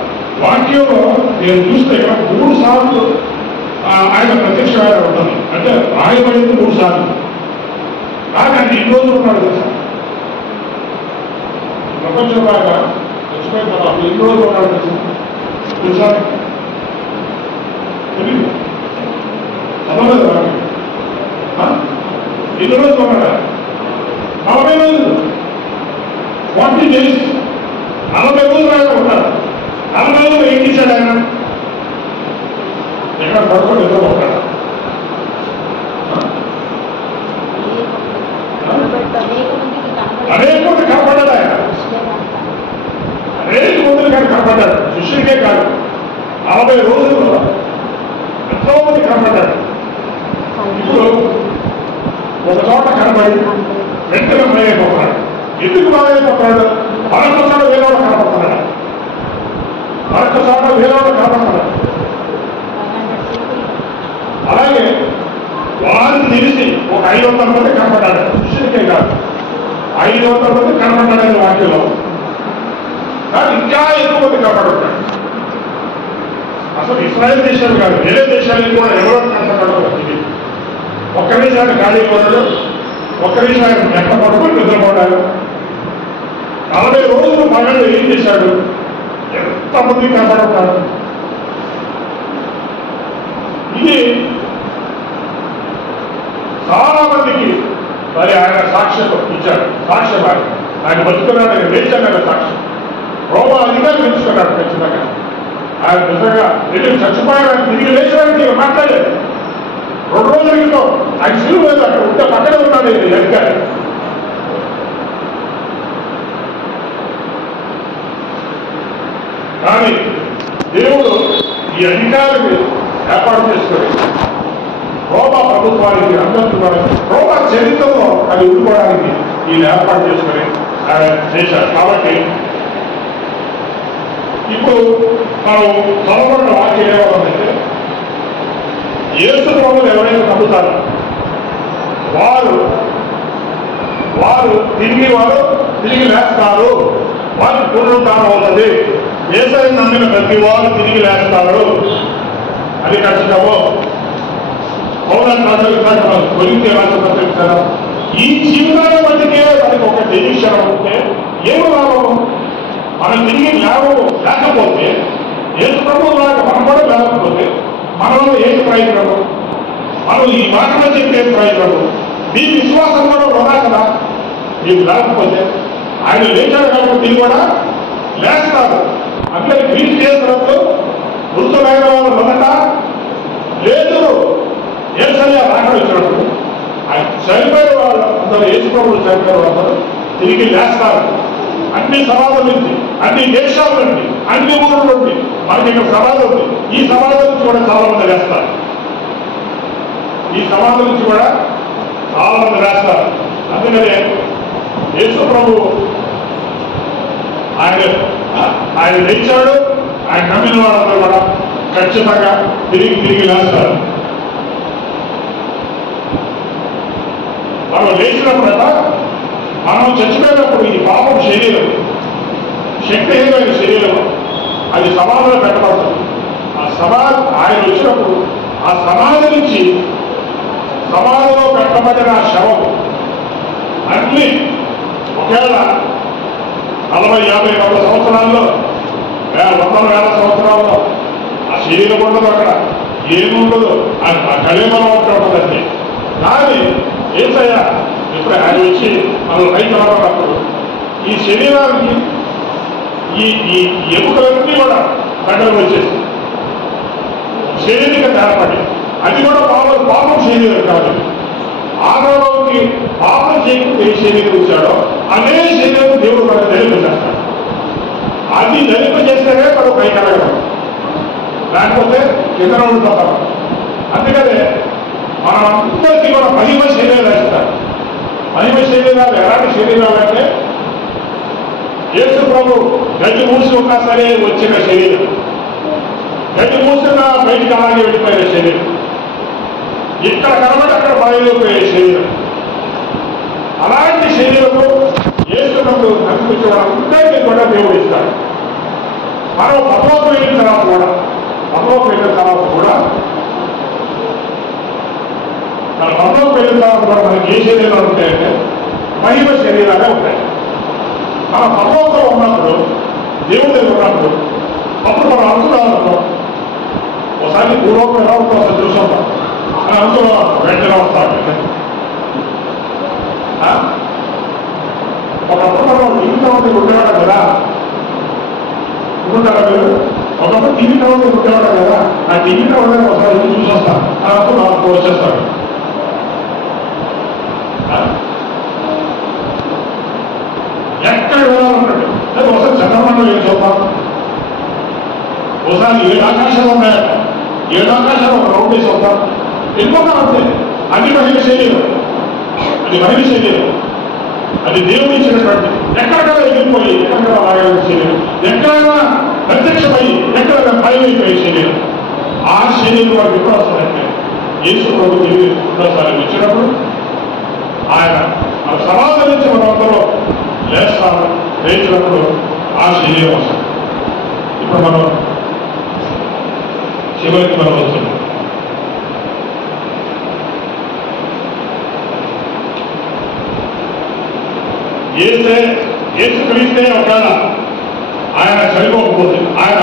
వాక్యంలో నేను చూస్తే 3 సార్లు ఆయన ప్రత్యక్షమైన ఉంటుంది. అంటే రాయబడింది 3 సార్లు. కానీ ఆయన ఎన్ని రోజులు ఉన్నాడు తెలుసా? ప్రపంచం బాగా చచ్చిపోయిన తర్వాత ఎన్ని రోజులు ఉన్నాడు తెలుసా? తెలియదు. చదవలేదు వాక్యం. ఎన్ని రోజులు ఉన్నాడా? 40 రోజులు, 40 days. 40 రోజులు ఆయన ఉన్నాడు. 40 రోజులు ఏం చేశాడు ఆయన? ఎక్కడ పడుకొని ఎదురు ఉంటాడు. అనేక మంది కనపడ్డాడు ఆయన, అనేక మందిని కానీ కనపడ్డాడు. శిష్యుడికే కాదు, 40 రోజుల్లో ఎంతో మంది కనపడ్డాడు. ఇప్పుడు ఒక చోట కనబడి వెంటనే మాయైపోతున్నాడు. ఎందుకు మాయైపోతున్నాడు? మరొక చోట వేరేవాడు కనపడుతున్నాడు, మరొక చోట వేరేవాడు కనపడుతున్నాడు. అలాగే వారిని తెలిసి ఒక 500 మంది కనపడ్డాడు. శిష్యుడికే కాదు, 500 మంది కనపడ్డాడని వాక్యంలో. కానీ ఇంకా ఎక్కువ మంది కనపడుతున్నాడు. అసలు ఇస్రాయేల్ దేశాలు కాదు, వేరే దేశాలకు కూడా ఎవరో కనపడ్డాడో తెలియదు. ఒక్క నిమిషాన్ని ఖాళీ పోయాడు, ఒక్క నిమిషాన్ని ఎక్క పడుకొని నిద్రపోయాడు. 40 రోజులు పగలు ఏం చేశాడు? ఎంతమంది కనపడుతున్నాడు. ఇది చాలా మందికి మరి ఆయన సాక్ష్యం ఇచ్చాడు. సాక్ష్యం ఆయన బతుకున్నాడు, ఆయన లేచాడు. ఆయన సాక్ష్యం రోమా అధికారి తెలుసుకున్నాడు. ఖచ్చితంగా ఆయన నిజంగా వెళ్ళి చచ్చిపోయాడు, ఆయన తిరిగి లేచాడని మాట్లాడలేదు. 2 రోజుల క్రితం ఆయన సిలువ మీద అక్కడ ఉంటే పక్కనే ఉన్నాడు ఈ అధికారి. కానీ దేవుడు ఈ అధికారిని ఏర్పాటు చేసుకొని రోమా ప్రభుత్వానికి అందరికీ రోమా చరిత్రలో అది ఉండిపోవడానికి ఈయన ఏర్పాటు చేసుకొని ఆయన చేశారు. కాబట్టి ఇప్పుడు మనం చదవబడిన వాక్యం ఏమవుతుందంటే, యేసు ప్రభువును ఎవరైతే నమ్ముతారో వారు తిరిగి లేస్తారు, వారికి పునరుద్ధానం అవుతుంది. యేసుని నమ్మిన ప్రతి వారు తిరిగి లేస్తారు. అది ఖచ్చితమో. పౌరాన్ని రాజు కొలింతే రాజు ఈ జీవితాన్ని బట్టికే మనకి ఒక డెసిషన్ ఉంటే ఏమి లాభం? మనం తిరిగి లేకపోతే యేసు ప్రభువు లాగా మనం కూడా లేకపోతే మనలో ఏం ప్రయోజనం? మనం ఈ మాటలో చెప్పే ప్రయోజనం మీ విశ్వాసం కూడా వృధా కదా. మీకు లేకపోతే ఆయన లేచాడు కాబట్టి తిరిగి కూడా లేస్తారు. అందరి వీలు చేసినప్పుడు మృతులైన వాళ్ళు మొదట లేదు. ఏసయ్య రాకడ వచ్చినప్పుడు ఆయన చనిపోయిన వాళ్ళు అందరూ, యేసు ప్రభువులు చనిపోయిన వాళ్ళందరూ తిరిగి లేస్తారు. అన్ని సమాధుల నుంచి, అన్ని దేశాల నుండి, అన్ని ఊళ్ళ నుండి మనకి ఇక్కడ సమాధి ఉంది. ఈ సమాధుల నుంచి కూడా చాలా మంది వేస్తారు. ఈ సమాధుల నుంచి కూడా చాలా మంది వేస్తారు. అందుకనే యేసు ప్రభువు ఆయన లేచాడు. ఆయన నమ్మిన వాళ్ళందరూ కూడా ఖచ్చితంగా తిరిగి లేస్తారు. మనం లేచినప్పుడల్లా మనం చచ్చిపోయినప్పుడు ఈ పాపం శరీరం, శక్తిహీనమైన శరీరం, అది సమాధిలో పెట్టబడుతుంది. ఆ సమాధి ఆయన వచ్చినప్పుడు ఆ సమాధి నుంచి సమాధిలో పెట్టబడిన ఆ శవం అన్ని ఒకవేళ 40, 50, 100 సంవత్సరాల్లో, 100,000 సంవత్సరాల్లో ఆ శరీరం ఉండదు, అక్కడ ఏముండదు, ఆ కళేమలో ఉంటుందండి. కానీ యేసయ్య ఇప్పుడు ఆయన వచ్చి మనం రైతులన్నప్పుడు ఈ శరీరానికి ఈ ఎముకలన్నీ కూడా దగ్గరకు వచ్చేసి శరీరంగా ఏర్పడి, అది కూడా పాపం శరీరం కాదు. ఆదాముకి పాపం చేయకుండా ఏ శరీరం ఇచ్చాడో అదే శరీరం దేవుడు మనకు ధరింపజేస్తాడు. అది ధరింపజేస్తేనే మనం పైకి వెళ్ళగలం, లేకపోతే కింద ఉండిపోతాం. అందుకనే మనం అందరికీ కూడా మహిమ శరీరాలు ఇస్తారు. మహిమ శరీరాలు ఎలాంటి శరీరాలు అంటే యేసు ప్రభు గడ్డి మూసి ఉన్నా సరే వచ్చిన శరీరం. గడ్డి మూసినా బయటికి అలాగే వెళ్ళిపోయే శరీరం, ఇక్కడ కనబడి అక్కడ బయలుపోయే శరీరం. అలాంటి శరీరము యేసునకు కనిపించే వాళ్ళందరికీ కూడా దేవుడు ఇస్తాడు. మనం పరలోకం వెళ్ళిన తర్వాత కూడా మన పరలోకం వెళ్ళిన తర్వాత కూడా మనకి ఏ శరీరాలు ఉంటాయంటే మహిమ శరీరాలే ఉంటాయి. మన పరలోకంలో ఉన్నప్పుడు దేవుడి దగ్గర ఉన్నప్పుడు అప్పుడు మనం అనుకున్నాం, ఒకసారి పూర్వకం ఎలా ఉంటాం అసలు చూసాం అని అనుకున్నాం, వెంటనే వస్తాడు. ఒకప్పుడు మనం టీవీ ఉండేవాడు కదా, ఉంటారా మీరు? ఒకప్పుడు టీవీ ఉండేవాడు కదా, ఆ టీవీ ఒకసారి చూసి వస్తాను అని అనుకున్నాను, వచ్చేస్తాడు. ఎక్కడ వెళ్ళాలన్నాడు, లేదా ఒకసారి చంద్రమండలం ఏం చూద్దాం, ఒకసారి 7 ఆకాశాలు ఉన్నాయట, 7 ఆకాశాలు ఒక రౌండ్ వేసి వద్దాం, వెళ్ళిపోతాం అంతే. అది మహిళ శరీరం, అది మహిళ శరీరం, అది దేవుడు ఇచ్చినటువంటి ఎక్కడికైనా ఎగిరిపోయి ఎక్కడికైనా లాగలిగిన శరీరం, ఎక్కడైనా ప్రత్యక్షమై ఎక్కడైనా భయమైపోయే శరీరం. ఆ శరీరం వారికి ఎప్పుడు వస్తారంటే యేసు ప్రభు తిరిగి రెండోసారి వచ్చినప్పుడు ఆయన మన సమాధి నుంచి మన వందలో లేస్తాము, లేచినప్పుడు ఆ శరీరం వస్తుంది. ఇప్పుడు మనం చివరికి మనం వస్తున్నాం. యేసు క్రీస్తే ఒకవేళ ఆయన చనిపోకపోతే, ఆయన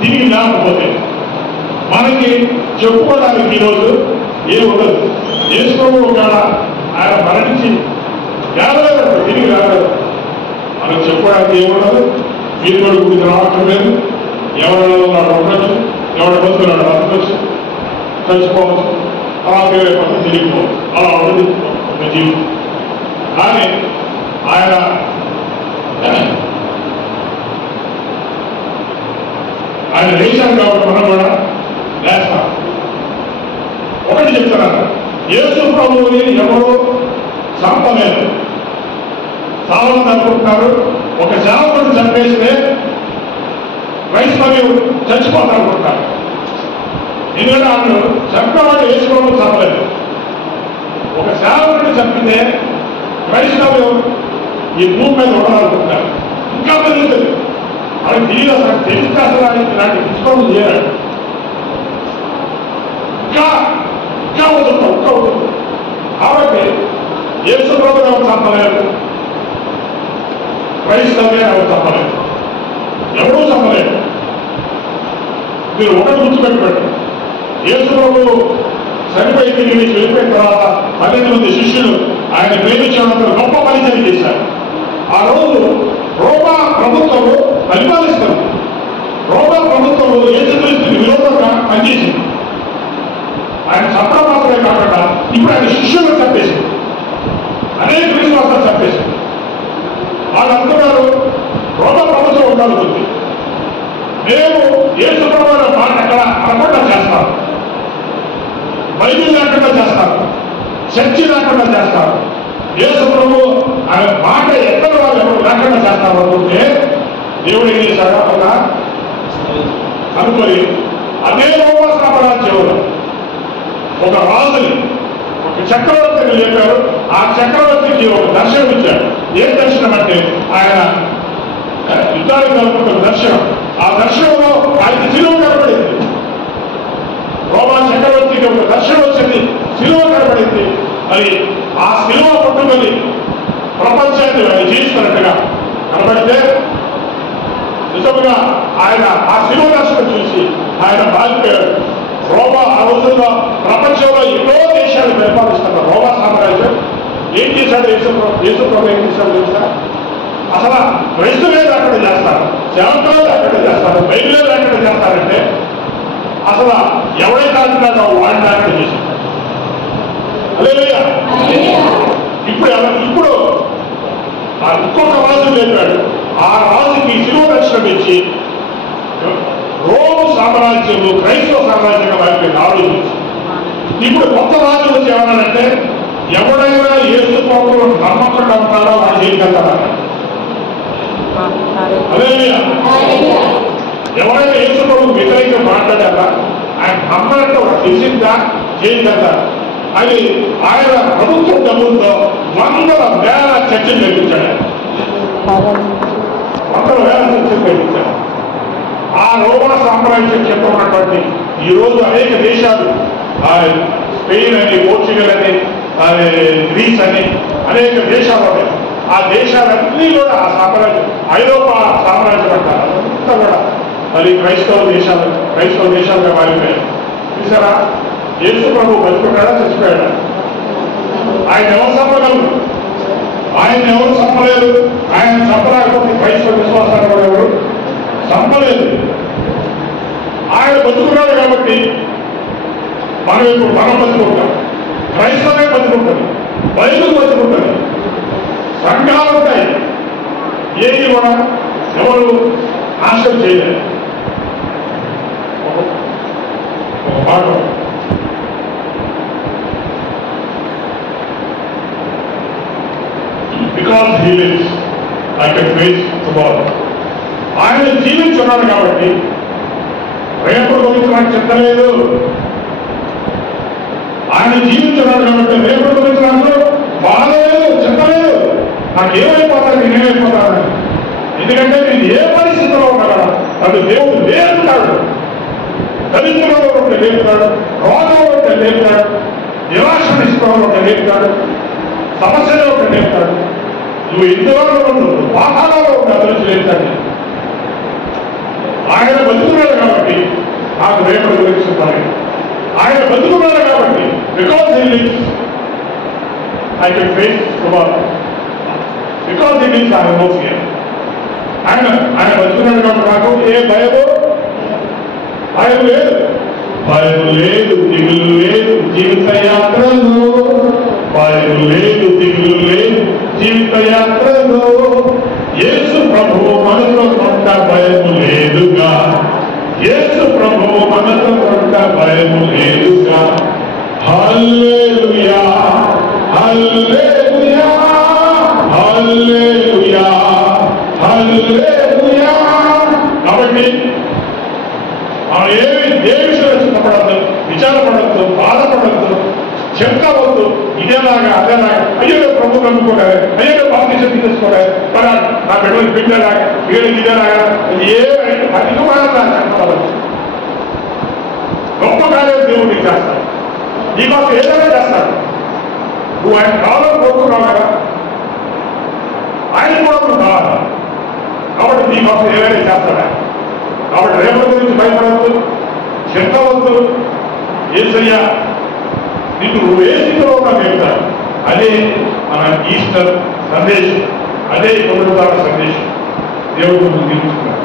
తిరిగి లేకపోతే మనకి చెప్పుకోవడానికి ఈరోజు ఏం ఉండదు. యేసు ప్రభు ఒకవేళ ఆయన మరణించి లేవలేదు, తిరిగి లేవలేదు, మనకు చెప్పుకోవడానికి ఏముండదు. మీరు కూడా గుడికి రావటం లేదు, ఎవరిలో ఉన్నాడు ఉండొచ్చు, ఎవరి బతుకున్నాడు బతకొచ్చు, చచ్చిపోవచ్చు, అలా పేరైపోతే తిరిగిపోవచ్చు, అలా ఉండదు ఒక జీవితం. కానీ ఆయన లేచారు కాబట్టి మనం కూడా లేస్తాం. ఒకటి చెప్తున్నాను, యేసు ప్రభువుని ఎవరు చంపలేదు. చాలామంది అనుకుంటున్నారు ఒక సేవకుడు చంపేస్తే క్రైస్తవులు చచ్చిపోతారనుకుంటారు. ఎందుకంటే వాళ్ళు చంపేవాడు యేసు ప్రభువు చంపలేదు. ఒక సేవకుడిని చంపితే క్రైస్తవులు ఈ భూమి మీద ఉండాలనుకుంటారు. ఇంకా పెరుగుతుంది, వాళ్ళకి తెలియదు, అసలు తెలిస్తే అసలు ఇలాంటి పుస్తకం చేయాలి. ఇంకా వదులుతాం, ఇంకా వదులుతాం. కాబట్టి యేసు ప్రభువు ఎవరు చంపలేదు, క్రైస్తవులే ఎవరు చంపలేదు, ఎవరూ చంపలేదు. మీరు ఒకటి గుర్తుపెట్టుకోండి, యేసు ప్రభువు చనిపోయి తిరిగి వెళ్ళిపోయిన తర్వాత 12 మంది శిష్యులు ఆయన ప్రేమించడంతో గొప్ప పరిచయం చేశారు. ఆ రోజు రోమా ప్రభుత్వము పరిపాలిస్తుంది. రోమా ప్రభుత్వము యేసుక్రీస్తుకి విరోధంగా పనిచేసింది. ఆయన చంపడం మాత్రమే కాకుండా ఇప్పుడు ఆయన శిష్యులను చంపేసింది, అనేక విశ్వాసాలు చంపేసింది. వాళ్ళు అనుకున్నారు రోమా ప్రభుత్వం ఉండాల్సింది, మేము యేసు ప్రభువు మాట ఎక్కడ అనకుండా చేస్తాం, బైబిల్ లేకుండా చేస్తారు, చర్చి లేకుండా చేస్తారు, యేసు ప్రభు ఆయన మాట ఎక్కడ వాళ్ళు ఎవరు లేకుండా చేస్తారు అనుకుంటే దేవుడు ఏం చేశాడు ఒక అనుకొని అదే రోమా సామ్రాజ్యంలో ఒక రాజుని, ఒక చక్రవర్తిని చెప్పారు. ఆ చక్రవర్తికి ఒక దర్శనం ఇచ్చాడు. ఏం దర్శనం అంటే ఆయన యుద్ధానికి కలుపుకున్న దర్శనం. ఆ దర్శనంలో ఆయనకి శిలువ కనబడింది. రోమా చక్రవర్తికి ఒక దర్శనం వచ్చింది, శిలువ కనబడింది. మరి ఆ శిలువ పట్టుకొని ప్రపంచాన్ని ఆయన జీవిస్తున్నట్టుగా కనబడితే నిజంగా ఆయన ఆ శిలువ దర్శనం చూసి ఆయన బాధిపోయాడు. రోమా ఆ రోజుల్లో ప్రపంచంలో ఎన్నో దేశాలు పరిపాలిస్తున్న రోమా సామ్రాజ్యం ఏం చేశాడు, యేసు ప్రభు ఏం చేశాడు తెలుసా? అసలు క్రైస్తవులే లేకుండా చేస్తారు, సేవకులే లేకుండా చేస్తారు, బైబిలే లేకుండా చేస్తారంటే అసలు ఎవరైతే అంటున్నాడో వాడిని లేకుండా చేశారు. ఇప్పుడు ఇంకొక రాజు చెప్పాడు. ఆ రాజుకి శిలువ దర్శనం ఇచ్చి రోమ్ సామ్రాజ్యము క్రైస్తవ సామ్రాజ్యంగా మారిపోయింది ఆ రోజు నుంచి. ఇప్పుడు కొత్త రాజు వచ్చి ఏమన్నారంటే ఎవడైనా యేసు ప్రభువును నమ్మకుండా ఉంటారో వాడు చేయగలుగుతారన్న. ఎవరైనా యేసుప్రభు వ్యతిరేకంగా మాట్లాడారా, ఆయన నమ్మాలంటే ఒక తెలిసిందా చేయిందా అని ఆయన ప్రభుత్వం డబ్బులతో వందల వేల చర్చలు నిర్మించాడు. వందల వేల చర్చలు నిర్మించాడు. ఆ రోమా సామ్రాజ్యం కింద ఉన్నటువంటి ఈరోజు అనేక దేశాలు, స్పెయిన్ అని, పోర్చుగల్ అని, గ్రీస్ అని అనేక దేశాలు ఉన్నాయి. ఆ దేశాలన్నీ కూడా ఆ సామ్రాజ్యం ఐరోపా సామ్రాజ్యం అంటారు. అంతా కూడా మరి క్రైస్తవ దేశాలుగా మారిపోయాయి. చూసారా, యేసు ప్రభు బతుకున్నాడా చచ్చిపోయాడా? ఆయన ఎవరు చంపగలరు? ఆయన ఎవరు చంపలేదు. ఆయన చంపలేకపోతే క్రైస్తవ విశ్వాసాలు కూడా ఎవరు చంపలేదు. ఆయన బతుకున్నాడు కాబట్టి మనం బతుకుంటాం. క్రైస్తవే బతుకుంటుంది, బైబిల్ బతుకుంటుంది, సంఘాలు ఉంటాయి. ఏది కూడా ఎవరు నాశనం చేయలేదు. ఒక మాట, because he lives I can face tomorrow. ఆయన జీవించున్నాడు కాబట్టి రేపు గురించి నాకు చెందలేదు. ఆయన జీవించున్నాడు కాబట్టి రేపు గురించి నాకు బాధలేదు, చెందలేదు. నాకేమైపోతాను, నేనేమైపోతాను. ఎందుకంటే నేను ఏ పరిస్థితిలో ఉన్నాడా అది దేవుడు లేపుతాడు. దరిద్రంలో ఒకటి లేపుతాడు, రోగంలో ఒకటి లేపుతాడు, నిరాశ నిస్పృహలో ఒకటి లేపుతాడు, సమస్యలో ఒకటి లేపుతాడు. నువ్వు ఇందులో ఉండు, పాఠాలలో ఒక అభివృద్ధి లేపుతాడు. ఆయన బతుకున్నాడు కాబట్టి నాకు రేపటి గురించి చెప్పాలి. ఆయన బతుకున్నాడు కాబట్టి because he lives I can face tomorrow. Because he lives I have no fear. ఆయన బతుకున్నాడు కాబట్టి నాకు ఏ భయము లేదు, దిగులు లేదు జీవిత యాత్రలో. భయం లేదు, దిగులు లేదు జీవిత యాత్రలో. యేసు ప్రభువు మనతో కొంత భయము లేదుగా. యేసు ప్రభువు మనతో కొంత భయము లేదుగా. హల్లెలూయా, హల్లెలూయా, హల్లెలూయా, హల్లెలూయా. కాబట్టి మనం ఏ విషయంలో చిన్నపడద్దు, విచారపడద్దు, బాధపడద్దు, చెప్తావద్దు. ఇదేలాగా అదేలాగా, అయ్యో ప్రభు నమ్ముకోలేదు, అయ్యో బాప్తిజం తీసుకోలేదు, మరి నా బిడ్డలు బిడ్డలాగా వీళ్ళు ఇదేలాగా ఏ అధికమైన చెప్పవద్దు. గొప్ప కార్యం దేవుడు నీకు చేస్తాడు. నీకోసం ఏదైనా చేస్తాడు. నువ్వు ఆయన కావాలని కోరుకున్నావు కదా, ఆయన కూడా నువ్వు కావాలి. కాబట్టి నీకోసం ఏదైనా చేస్తాడా. కాబట్టి రేపటి గురించి భయపడవద్దు, చెందవద్దు. యేసయ్యా నీకు నువ్వే స్థితిలో ఉన్నా చెప్తాడు. అదే మన ఈస్టర్ సందేశం, అదే పునరుద్ధార సందేశం దేవుడు ముందు తీసుకున్నాడు.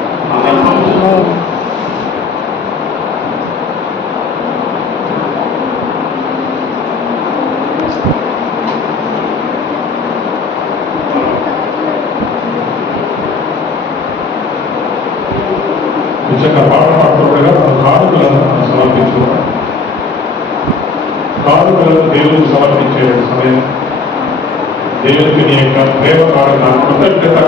నిజంగా పాట పాడుతుండగా మన కానుకలను సమర్పించుకున్నాం. కానుకలను దేవుడికి సమర్పించే సమయం దేవుడికి నీ యొక్క ప్రేమ కారణం కృతజ్ఞత